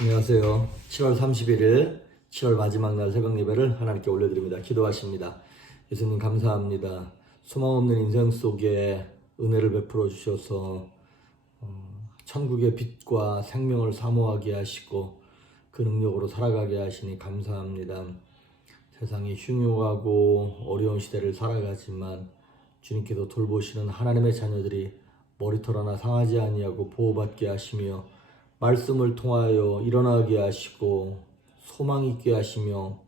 안녕하세요. 7월 31일 7월 마지막 날 새벽 예배를 하나님께 올려드립니다. 기도하십니다. 예수님 감사합니다. 소망 없는 인생 속에 은혜를 베풀어 주셔서 천국의 빛과 생명을 사모하게 하시고 그 능력으로 살아가게 하시니 감사합니다. 세상이 흉흉하고 어려운 시대를 살아가지만 주님께서 돌보시는 하나님의 자녀들이 머리털 하나 상하지 아니하고 보호받게 하시며 말씀을 통하여 일어나게 하시고 소망 있게 하시며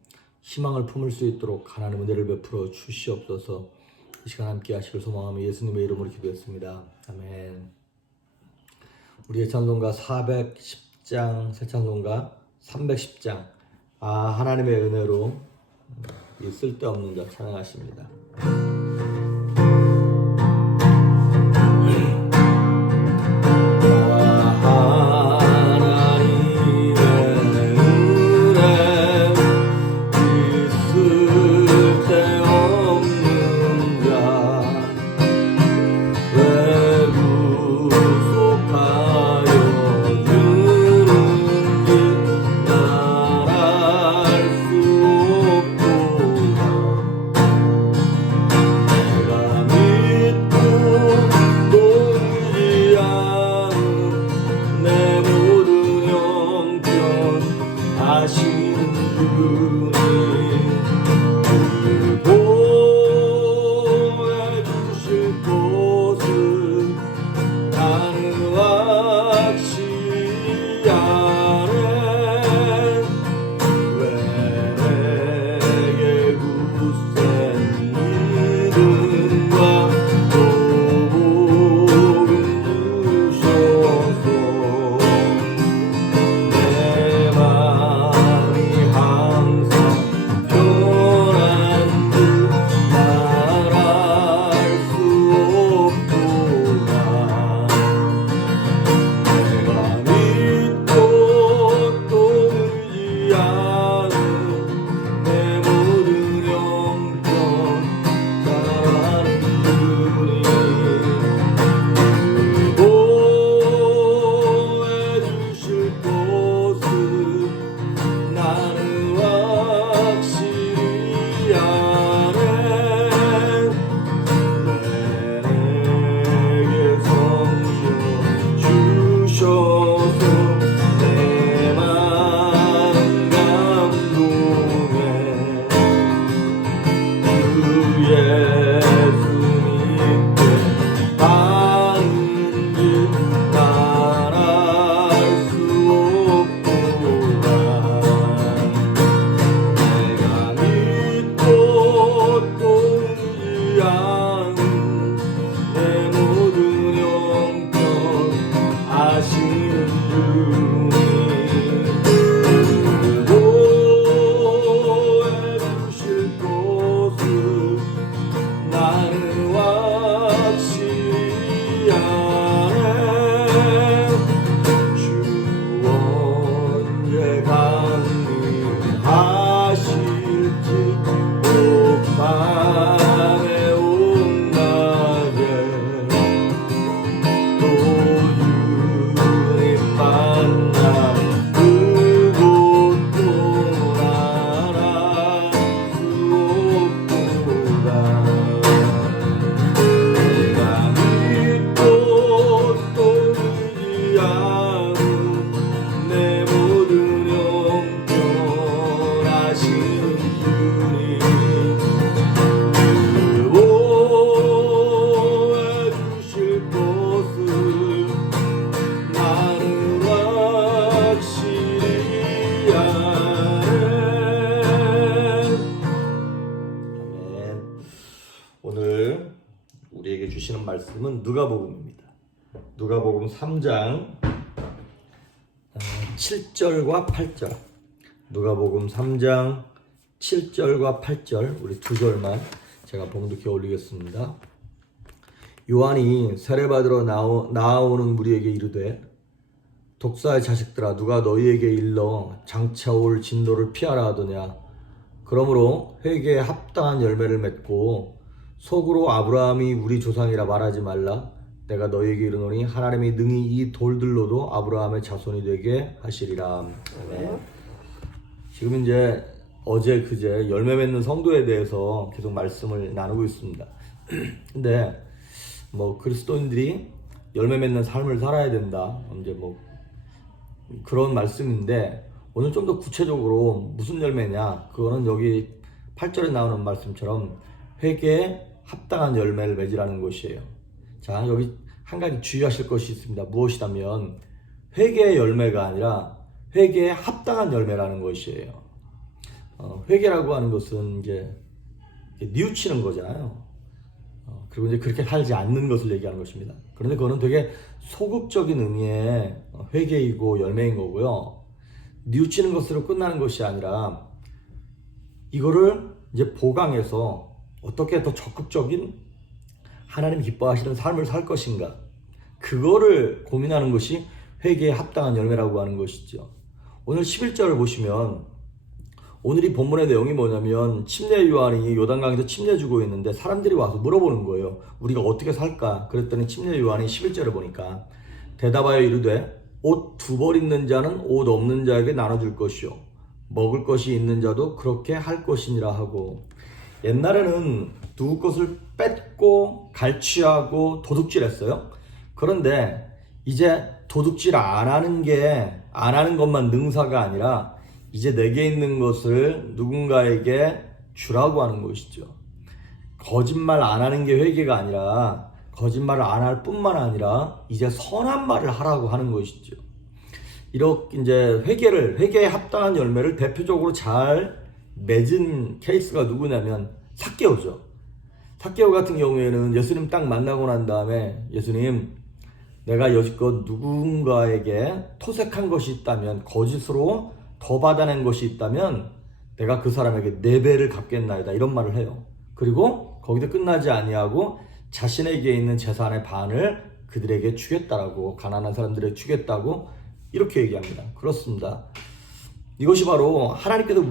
희망을 품을 수 있도록 하나님 은혜를 베풀어 주시옵소서. 이 시간 함께 하시길 소망하며 예수님의 이름으로 기도했습니다. 아멘. 우리의 찬송가 410장, 새 찬송가 310장 하나님의 은혜로 이 쓸데없는 자 찬양하십니다. 오늘 우리에게 주시는 말씀은 누가복음입니다. 누가복음 3장 7절과 8절. 누가복음 3장 7절과 8절 우리 두 절만 제가 봉독해 올리겠습니다. 요한이 세례받으러 나아오는 무리에게 이르되 독사의 자식들아 누가 너희에게 일러 장차 올 진노를 피하라 하더냐. 그러므로 회개에 합당한 열매를 맺고 속으로 아브라함이 우리 조상이라 말하지 말라. 내가 너희에게 이르노니 하나님이 능히 이 돌들로도 아브라함의 자손이 되게 하시리라. 네. 지금 이제 어제 그제 열매 맺는 성도에 대해서 계속 말씀을 나누고 있습니다. 근데 뭐 그리스도인들이 열매 맺는 삶을 살아야 된다, 이제 뭐 그런 말씀인데, 오늘 좀 더 구체적으로 무슨 열매냐, 그거는 여기 8절에 나오는 말씀처럼 회개에 합당한 열매를 맺으라는 것이에요. 자, 여기 한 가지 주의하실 것이 있습니다. 무엇이냐면 회개의 열매가 아니라 회개에 합당한 열매라는 것이에요. 회개라고 하는 것은 이제 뉘우치는 거잖아요. 그리고 이제 그렇게 살지 않는 것을 얘기하는 것입니다. 그런데 그거는 되게 소극적인 의미의 회개이고 열매인 거고요. 뉘우치는 것으로 끝나는 것이 아니라 이거를 이제 보강해서 어떻게 더 적극적인 하나님 기뻐하시는 삶을 살 것인가, 그거를 고민하는 것이 회개에 합당한 열매라고 하는 것이죠. 오늘 11절을 보시면, 오늘 이 본문의 내용이 뭐냐면 침례 요한이 요단강에서 침례 주고 있는데 사람들이 와서 물어보는 거예요. 우리가 어떻게 살까? 그랬더니 침례 요한이 11절을 보니까 대답하여 이르되 옷 두 벌 있는 자는 옷 없는 자에게 나눠줄 것이요 먹을 것이 있는 자도 그렇게 할 것이니라 하고, 옛날에는 누구 것을 뺏고 갈취하고 도둑질했어요. 그런데 이제 도둑질 안 하는 것만 능사가 아니라 이제 내게 있는 것을 누군가에게 주라고 하는 것이죠. 거짓말 안 하는 게 회개가 아니라, 거짓말을 안 할 뿐만 아니라 이제 선한 말을 하라고 하는 것이죠. 이렇게 이제 회개에 합당한 열매를 대표적으로 잘 맺은 케이스가 누구냐면 삭개오죠. 삭개오 같은 경우에는 예수님 딱 만나고 난 다음에, 예수님, 내가 여지껏 누군가에게 토색한 것이 있다면, 거짓으로 더 받아낸 것이 있다면 내가 그 사람에게 4배를 갚겠나이다, 이런 말을 해요. 그리고 거기서 끝나지 아니하고 자신에게 있는 재산의 반을 그들에게 주겠다라고, 가난한 사람들에게 주겠다고 이렇게 얘기합니다. 그렇습니다. 이것이 바로 하나님께서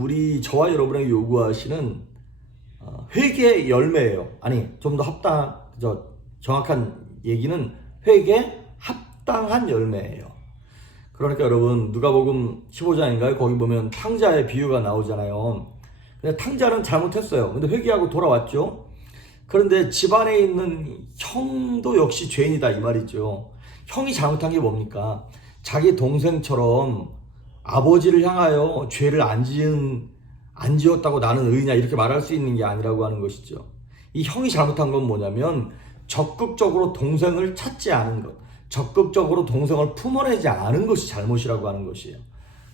저와 여러분에게 요구하시는 회개의 열매예요. 아니, 좀 더 정확한 얘기는 회개에 합당한 열매예요. 그러니까 여러분, 누가복음 15장인가요? 거기 보면 탕자의 비유가 나오잖아요. 근데 탕자는 잘못했어요. 근데 회개하고 돌아왔죠. 그런데 집안에 있는 형도 역시 죄인이다, 이 말이죠. 형이 잘못한 게 뭡니까? 자기 동생처럼 아버지를 향하여 죄를 안 지었다고 나는 의냐, 이렇게 말할 수 있는 게 아니라고 하는 것이죠. 이 형이 잘못한 건 뭐냐면 적극적으로 동생을 찾지 않은 것, 적극적으로 동생을 품어내지 않은 것이 잘못이라고 하는 것이에요.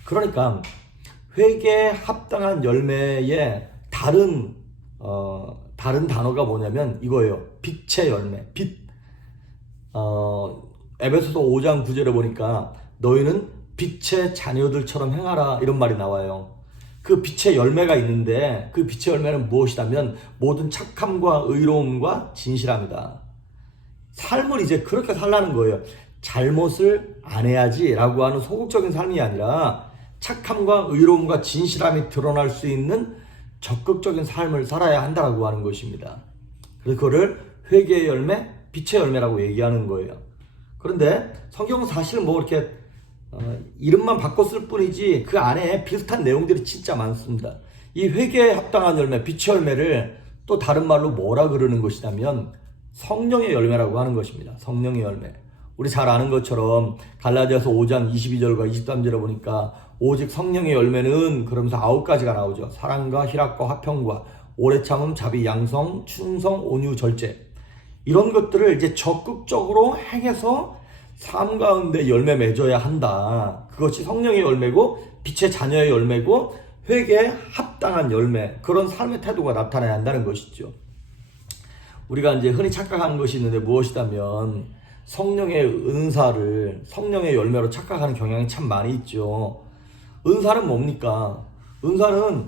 그러니까 회개에 합당한 열매의 다른 단어가 뭐냐면 이거예요. 빛의 열매. 에베소서 5장 9절에 보니까 너희는 빛의 자녀들처럼 행하라, 이런 말이 나와요. 그 빛의 열매가 있는데 그 빛의 열매는 무엇이냐면 모든 착함과 의로움과 진실함이다. 삶을 이제 그렇게 살라는 거예요. 잘못을 안 해야지 라고 하는 소극적인 삶이 아니라 착함과 의로움과 진실함이 드러날 수 있는 적극적인 삶을 살아야 한다고 하는 것입니다. 그래서 그거를 회개의 열매, 빛의 열매라고 얘기하는 거예요. 그런데 성경은 사실 뭐 이렇게 이름만 바꿨을 뿐이지 그 안에 비슷한 내용들이 진짜 많습니다. 이 회개에 합당한 열매, 빛의 열매를 또 다른 말로 뭐라 그러는 것이냐면 성령의 열매라고 하는 것입니다. 성령의 열매. 우리 잘 아는 것처럼 갈라디아서 5장 22절과 23절에 보니까 오직 성령의 열매는 그러면서 9가지가 나오죠. 사랑과 희락과 화평과 오래 참음, 자비, 양성, 충성, 온유, 절제. 이런 것들을 이제 적극적으로 행해서 삶 가운데 열매 맺어야 한다. 그것이 성령의 열매고 빛의 자녀의 열매고 회개에 합당한 열매, 그런 삶의 태도가 나타나야 한다는 것이죠. 우리가 이제 흔히 착각하는 것이 있는데 무엇이냐면 성령의 은사를 성령의 열매로 착각하는 경향이 참 많이 있죠. 은사는 뭡니까? 은사는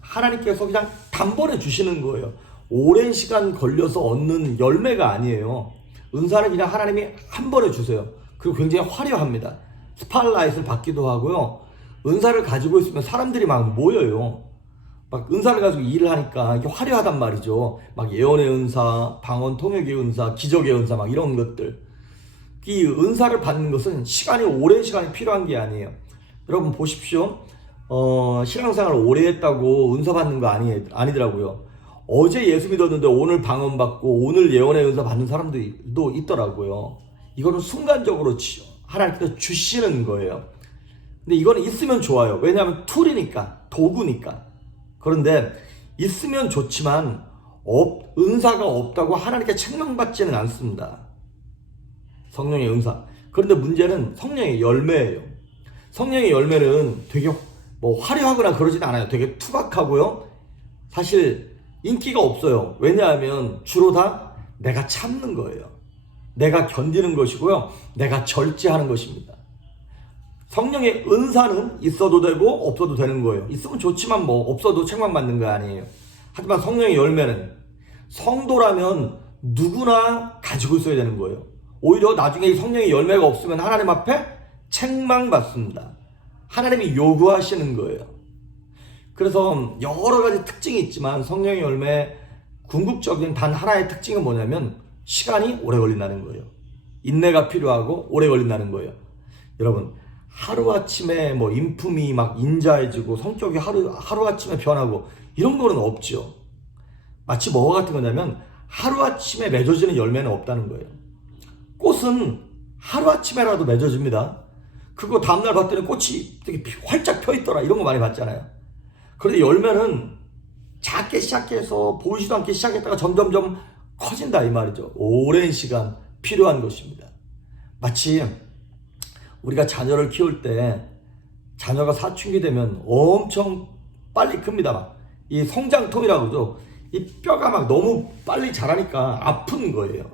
하나님께서 그냥 단번에 주시는 거예요. 오랜 시간 걸려서 얻는 열매가 아니에요. 은사는 그냥 하나님이 한 번에 주세요. 그리고 굉장히 화려합니다. 스팟라이트를 받기도 하고요. 은사를 가지고 있으면 사람들이 막 모여요. 막 은사를 가지고 일을 하니까 이게 화려하단 말이죠. 막 예언의 은사, 방언 통역의 은사, 기적의 은사 막 이런 것들. 이 은사를 받는 것은 오랜 시간이 필요한 게 아니에요. 여러분 보십시오. 신앙생활을 오래 했다고 은사 받는 거 아니더라고요. 어제 예수 믿었는데 오늘 방언 받고 오늘 예언의 은사 받는 사람들도 있더라고요. 이거는 순간적으로 하나님께서 주시는 거예요. 근데 이거는 있으면 좋아요. 왜냐하면 툴이니까, 도구니까. 그런데 있으면 좋지만 은사가 없다고 하나님께 책망받지는 않습니다. 성령의 은사. 그런데 문제는 성령의 열매예요. 성령의 열매는 되게 화려하거나 그러진 않아요. 되게 투박하고요. 사실 인기가 없어요. 왜냐하면 주로 다 내가 참는 거예요. 내가 견디는 것이고요. 내가 절제하는 것입니다. 성령의 은사는 있어도 되고 없어도 되는 거예요. 있으면 좋지만 없어도 책망받는 거 아니에요. 하지만 성령의 열매는 성도라면 누구나 가지고 있어야 되는 거예요. 오히려 나중에 성령의 열매가 없으면 하나님 앞에 책망받습니다. 하나님이 요구하시는 거예요. 그래서 여러 가지 특징이 있지만 성령의 열매 궁극적인 단 하나의 특징은 뭐냐면 시간이 오래 걸린다는 거예요. 인내가 필요하고 오래 걸린다는 거예요. 여러분 하루아침에 인품이 막 인자해지고 성격이 하루아침에 변하고 이런 거는 없죠. 마치 뭐와 같은 거냐면 하루아침에 맺어지는 열매는 없다는 거예요. 꽃은 하루아침에라도 맺어집니다. 그거 다음날 봤더니 꽃이 되게 활짝 펴있더라. 이런 거 많이 봤잖아요. 그런데 열매는 작게 시작해서 보이지도 않게 시작했다가 점점점 커진다 이 말이죠. 오랜 시간 필요한 것입니다. 마치 우리가 자녀를 키울 때 자녀가 사춘기 되면 엄청 빨리 큽니다. 이 성장통이라고 그러죠. 이 뼈가 막 너무 빨리 자라니까 아픈 거예요.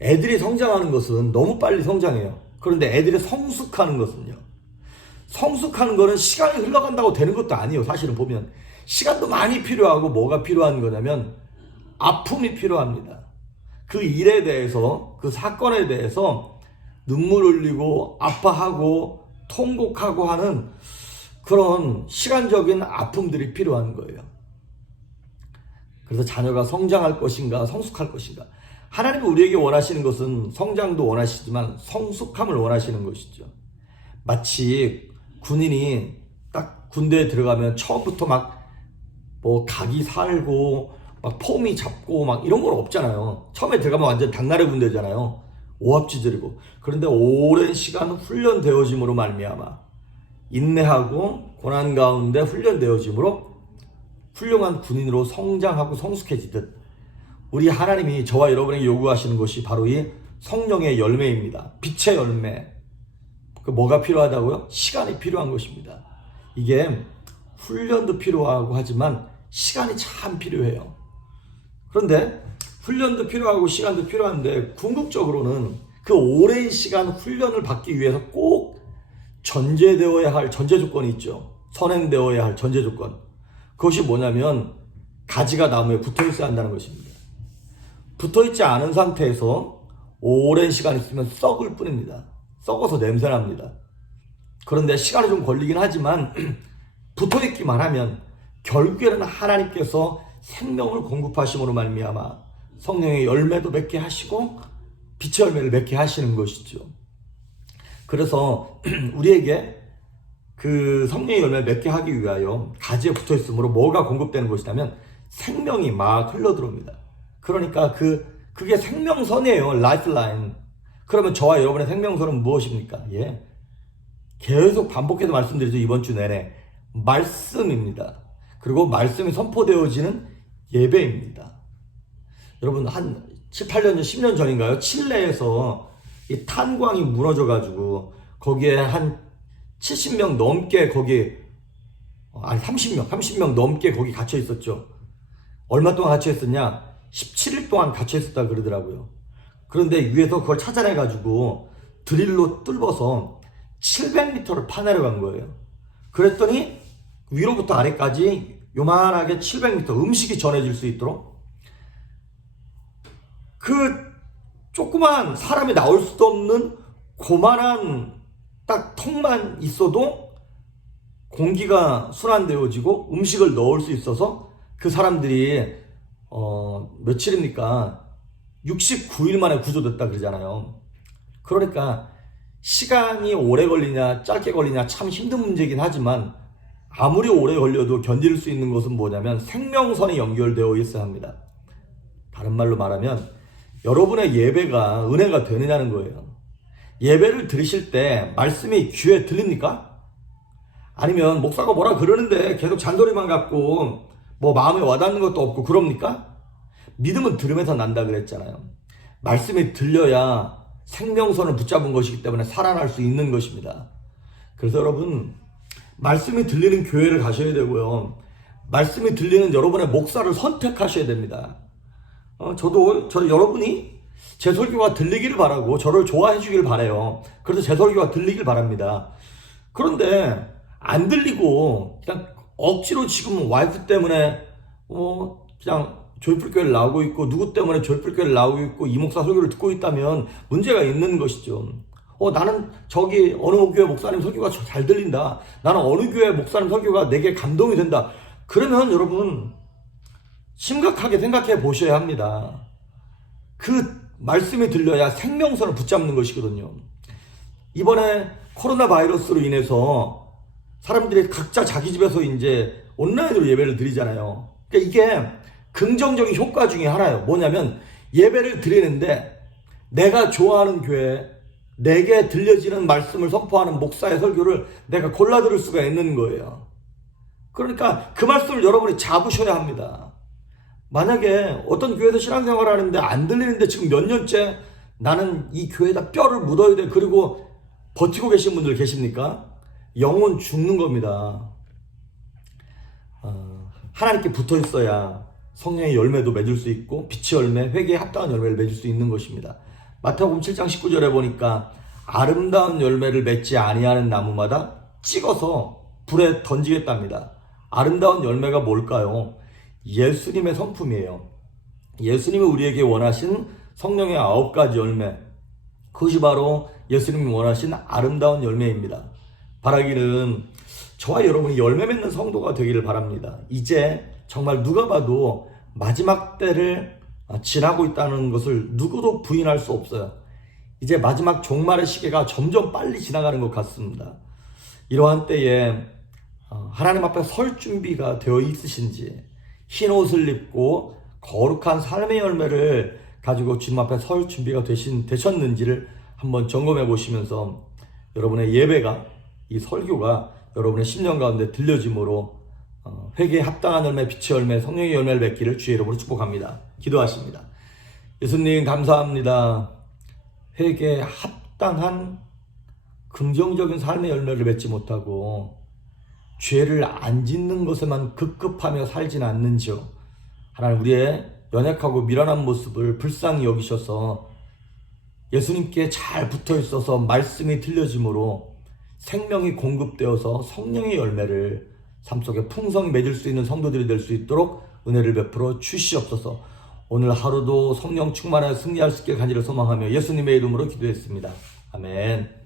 애들이 성장하는 것은 너무 빨리 성장해요. 그런데 애들이 성숙하는 것은요. 성숙하는 거는 시간이 흘러간다고 되는 것도 아니에요. 사실은 보면 시간도 많이 필요하고 뭐가 필요한 거냐면 아픔이 필요합니다. 그 일에 대해서 그 사건에 대해서 눈물 흘리고 아파하고 통곡하고 하는 그런 시간적인 아픔들이 필요한 거예요. 그래서 자녀가 성장할 것인가 성숙할 것인가. 하나님이 우리에게 원하시는 것은 성장도 원하시지만 성숙함을 원하시는 것이죠. 마치 군인이 딱 군대에 들어가면 처음부터 각이 살고 막 폼이 잡고 막 이런 건 없잖아요. 처음에 들어가면 완전 당나라 군대잖아요. 오합지졸이고. 그런데 오랜 시간 훈련되어짐으로 말미암아 인내하고 고난 가운데 훈련되어짐으로 훌륭한 군인으로 성장하고 성숙해지듯 우리 하나님이 저와 여러분에게 요구하시는 것이 바로 이 성령의 열매입니다. 빛의 열매. 뭐가 필요하다고요? 시간이 필요한 것입니다. 이게 훈련도 필요하고 하지만 시간이 참 필요해요. 그런데 훈련도 필요하고 시간도 필요한데 궁극적으로는 그 오랜 시간 훈련을 받기 위해서 꼭 전제되어야 할 전제 조건이 있죠. 선행되어야 할 전제 조건. 그것이 뭐냐면 가지가 나무에 붙어 있어야 한다는 것입니다. 붙어 있지 않은 상태에서 오랜 시간 있으면 썩을 뿐입니다. 썩어서 냄새납니다. 그런데 시간이 좀 걸리긴 하지만 붙어 있기만 하면 결국에는 하나님께서 생명을 공급하심으로 말미암아 성령의 열매도 맺게 하시고 빛의 열매를 맺게 하시는 것이죠. 그래서 우리에게 그 성령의 열매를 맺게 하기 위하여 가지에 붙어 있으므로 뭐가 공급되는 것이냐면 생명이 막 흘러들어옵니다. 그러니까 그게 생명선이에요. 라이프라인. 그러면 저와 여러분의 생명선은 무엇입니까? 계속 반복해서 말씀드리죠. 이번 주 내내 말씀입니다. 그리고 말씀이 선포되어지는 예배입니다. 여러분 한 7, 8년 전, 10년 전인가요? 칠레에서 이 탄광이 무너져가지고 거기에 한 70명 넘게 30명 넘게 거기 갇혀 있었죠. 얼마 동안 갇혀 있었냐? 17일 동안 갇혀 있었다 그러더라고요. 그런데 위에서 그걸 찾아내가지고 드릴로 뚫어서 700m를 파내려간 거예요. 그랬더니 위로부터 아래까지 요만하게 700m 음식이 전해질 수 있도록 그 조그만 사람이 나올 수도 없는 고만한 딱 턱만 있어도 공기가 순환되어지고 음식을 넣을 수 있어서 그 사람들이 며칠입니까? 69일 만에 구조됐다 그러잖아요. 그러니까 시간이 오래 걸리냐 짧게 걸리냐 참 힘든 문제이긴 하지만 아무리 오래 걸려도 견딜 수 있는 것은 뭐냐면 생명선이 연결되어 있어야 합니다. 다른 말로 말하면 여러분의 예배가 은혜가 되느냐는 거예요. 예배를 들으실 때 말씀이 귀에 들립니까? 아니면 목사가 뭐라 그러는데 계속 잔소리만 갖고 뭐 마음에 와닿는 것도 없고 그럽니까? 믿음은 들음에서 난다 그랬잖아요. 말씀이 들려야 생명선을 붙잡은 것이기 때문에 살아날 수 있는 것입니다. 그래서 여러분 말씀이 들리는 교회를 가셔야 되고요. 말씀이 들리는 여러분의 목사를 선택하셔야 됩니다. 저도 여러분이 제 설교가 들리기를 바라고 저를 좋아해 주길 바라요. 그래서 제 설교가 들리길 바랍니다. 그런데 안 들리고 그냥 억지로 지금 와이프 때문에 그냥 조이풀교회를 나오고 있고 누구 때문에 조이풀교회를 나오고 있고 이 목사 설교를 듣고 있다면 문제가 있는 것이죠. 나는 저기 어느 교회 목사님 설교가 잘 들린다. 나는 어느 교회 목사님 설교가 내게 감동이 된다. 그러면 여러분 심각하게 생각해 보셔야 합니다. 그 말씀이 들려야 생명선을 붙잡는 것이거든요. 이번에 코로나 바이러스로 인해서 사람들이 각자 자기 집에서 이제 온라인으로 예배를 드리잖아요. 그러니까 이게 긍정적인 효과 중에 하나예요. 뭐냐면 예배를 드리는데 내가 좋아하는 교회, 내게 들려지는 말씀을 선포하는 목사의 설교를 내가 골라 들을 수가 있는 거예요. 그러니까 그 말씀을 여러분이 잡으셔야 합니다. 만약에 어떤 교회에서 신앙생활을 하는데 안 들리는데 지금 몇 년째 나는 이 교회에다 뼈를 묻어야 돼. 그리고 버티고 계신 분들 계십니까? 영혼 죽는 겁니다. 하나님께 붙어 있어야 성령의 열매도 맺을 수 있고 빛의 열매, 회개에 합당한 열매를 맺을 수 있는 것입니다. 마태복음 7장 19절에 보니까 아름다운 열매를 맺지 아니하는 나무마다 찍어서 불에 던지겠답니다. 아름다운 열매가 뭘까요? 예수님의 성품이에요. 예수님이 우리에게 원하신 성령의 9가지 열매, 그것이 바로 예수님이 원하신 아름다운 열매입니다. 바라기는 저와 여러분이 열매 맺는 성도가 되기를 바랍니다. 이제 정말 누가 봐도 마지막 때를 지나고 있다는 것을 누구도 부인할 수 없어요. 이제 마지막 종말의 시계가 점점 빨리 지나가는 것 같습니다. 이러한 때에 하나님 앞에 설 준비가 되어 있으신지, 흰 옷을 입고 거룩한 삶의 열매를 가지고 주님 앞에 설 준비가 되셨는지를 한번 점검해 보시면서 여러분의 예배가, 이 설교가 여러분의 심령 가운데 들려짐으로 회개에 합당한 열매, 빛의 열매, 성령의 열매를 맺기를 주의 이름으로 축복합니다. 기도하십니다. 예수님 감사합니다. 회개에 합당한 긍정적인 삶의 열매를 맺지 못하고 죄를 안 짓는 것에만 급급하며 살진 않는지요. 하나님, 우리의 연약하고 미련한 모습을 불쌍히 여기셔서 예수님께 잘 붙어 있어서 말씀이 들려짐으로 생명이 공급되어서 성령의 열매를 삶 속에 풍성히 맺을 수 있는 성도들이 될 수 있도록 은혜를 베풀어 주시옵소서. 오늘 하루도 성령 충만하여 승리할 수 있게 간절히 소망하며 예수님의 이름으로 기도했습니다. 아멘.